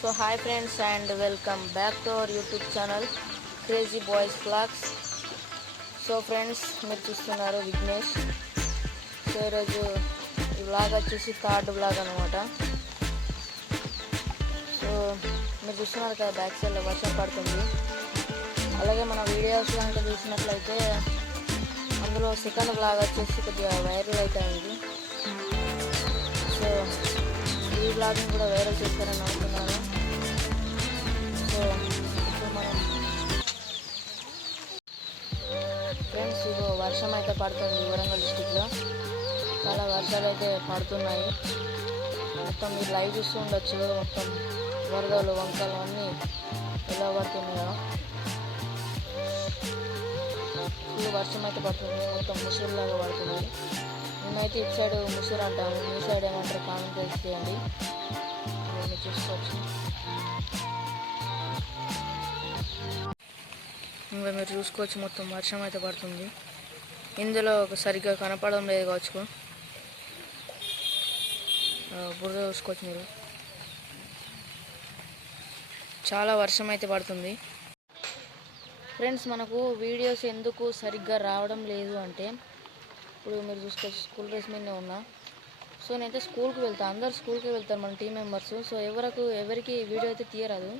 So hi friends and welcome back to our YouTube channel Crazy Boys Vlogs. So friends, మీరు చూస్తున్నారు Vignesh. So ఈరోజు ఈ vlog వచ్చేసి third vlog అనమాట. So మీరు చూస్తున్నారు కదా బ్యాక్ సైడ్లో వర్షం పడుతుంది. అలాగే మన వీడియోస్ లాంటి చూసినట్లయితే అందులో సెకండ్ వ్లాగ్ వచ్చేసి కొద్దిగా వైరల్ అవుతుంది. సో ఈ వ్లాగ్ని కూడా వైరల్ చేస్తారని అనుకున్నాను. సో ఇప్పుడు మనం ఫ్రెండ్స్ ఇగో వర్షం అయితే పడుతుంది. వరంగల్ డిస్టిక్లో చాలా వర్షాలు అయితే పడుతున్నాయి. మొత్తం మీరు లైవ్ చూస్తూ ఉండొచ్చు. మొత్తం వరదలు వంకలు అన్నీ ఎలా పడుతున్నాయో. ఫుల్ వర్షం అయితే పడుతుంది. మొత్తం ముసురులాగా పడుతుంది. మేమైతే ఇటు సైడ్ ముసురు అంటాము, మీ సైడ్ ఏమంటారు కామెంట్ చేయండి. మీరు చూసుకోవచ్చు. ఇంకా మీరు చూసుకోవచ్చు మొత్తం వర్షం అయితే పడుతుంది. ఇందులో సరిగ్గా కనపడడం లేదు కావచ్చు. బురద చూసుకోవచ్చు మీరు. చాలా వర్షం అయితే పడుతుంది. ఫ్రెండ్స్ మనకు వీడియోస్ ఎందుకు సరిగ్గా రావడం లేదు అంటే, ఇప్పుడు మీరు చూసుకోవచ్చు స్కూల్ డ్రెస్ మీదనే ఉన్నా. సో నేనైతే స్కూల్కి వెళ్తాను, అందరు స్కూల్కి వెళ్తారు మన టీం మెంబర్స్. సో ఎవరికి వీడియో అయితే తీయరాదు.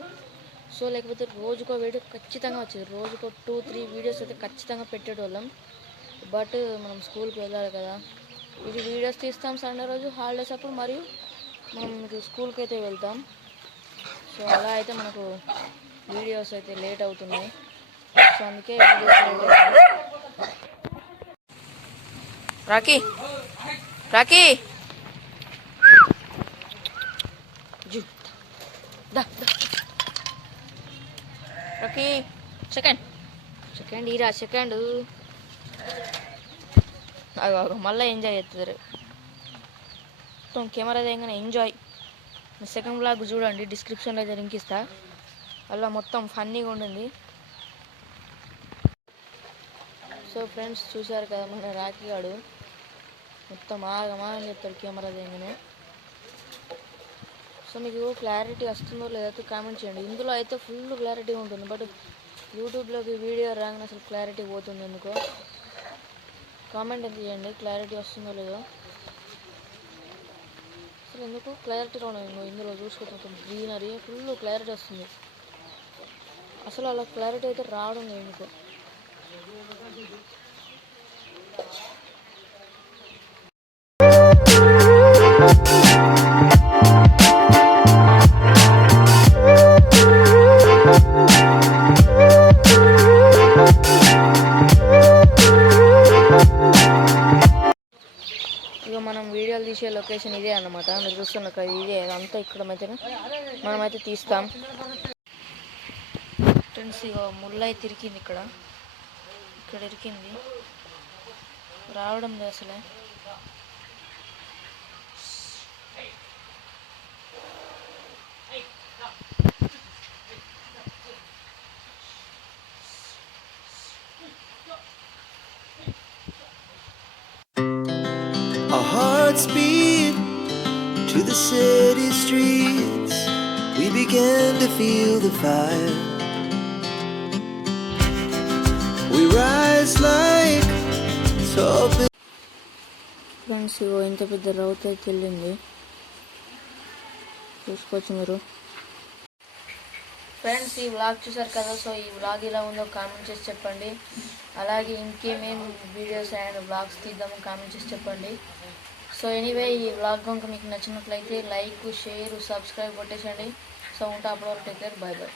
సో లేకపోతే రోజుకో వీడియో ఖచ్చితంగా వచ్చేది. రోజుకో 2-3 వీడియోస్ అయితే ఖచ్చితంగా పెట్టేటోళ్ళం. బట్ మనం స్కూల్కి వెళ్ళాలి కదా. ఇది వీడియోస్ తీస్తాం సండే రోజు హాలిడేస్ అప్పుడు, మరియు మనం స్కూల్కి అయితే వెళ్తాం. సో అలా అయితే మనకు వీడియోస్ అయితే లేట్ అవుతున్నాయి. సో అందుకే వీడియోస్ లేట్ అవుతుంది. రాకీ రాకీ రాకీ సెకండ్ ఈరా సెకండ్ మళ్ళీ ఎంజాయ్ చేస్తారు. మొత్తం కెమెరా దగ్గర ఎంజాయ్. సెకండ్ బ్లాగ్ చూడండి, డిస్క్రిప్షన్లో అయితే లింక్ ఇస్తా. అలా మొత్తం ఫన్నీగా ఉంటుంది. సో ఫ్రెండ్స్ చూసారు కదా మన రాకీ గాడు మొత్తం ఆగమా అని చెప్తాడు కెమెరా దగ్గర. సో మీకు క్లారిటీ వస్తుందో లేదో కామెంట్ చేయండి. ఇందులో అయితే ఫుల్ క్లారిటీ ఉంటుంది, బట్ యూట్యూబ్లోకి వీడియో రాగానే అసలు క్లారిటీ పోతుంది ఎందుకో. కామెంట్ ఎంత చేయండి, క్లారిటీ వస్తుందో లేదో. అసలు ఎందుకు క్లారిటీ రావడం ఇందులో చూసుకుంటే గ్రీనరీ ఫుల్ క్లారిటీ వస్తుంది. అసలు అలా క్లారిటీ అయితే రావడం లేదు ఎందుకో. ఇక మనం వీడియోలు తీసే లొకేషన్ ఇదే అన్నమాట. మీరు చూస్తున్న ఇదే అంతా ఇక్కడ మనమైతే తీస్తాం. ఫ్రెండ్స్ ఇక ముళ్ళై తిరిగింది, ఇక్కడ ఇరికింది, రావడం లేదు అసలే. Our hearts beat to the city streets. We began to feel the fire. We rise like tall buildings. Friends ఇగో ఇంత పెద్ద రౌత్ అయితే వెళ్ళింది, చూసుకోవచ్చు మీరు. ఫ్రెండ్స్ ఈ వ్లాగ్ చూసారు కదా. సో ఈ వ్లాగ్ ఇలా ఉందో కామెంట్ చేసి చెప్పండి. అలాగే ఇంకేమేమి వీడియోస్ అండ్ వ్లాగ్స్ తీద్దామో కామెంట్ చేసి చెప్పండి. సో ఎనీవే ఈ వ్లాగ్ కనుక మీకు నచ్చినట్లయితే లైక్, షేర్, సబ్స్క్రైబ్ కొట్టేసండి. సో ఉంటా అప్పటి వరకు టేక్ కేర్, బై బై.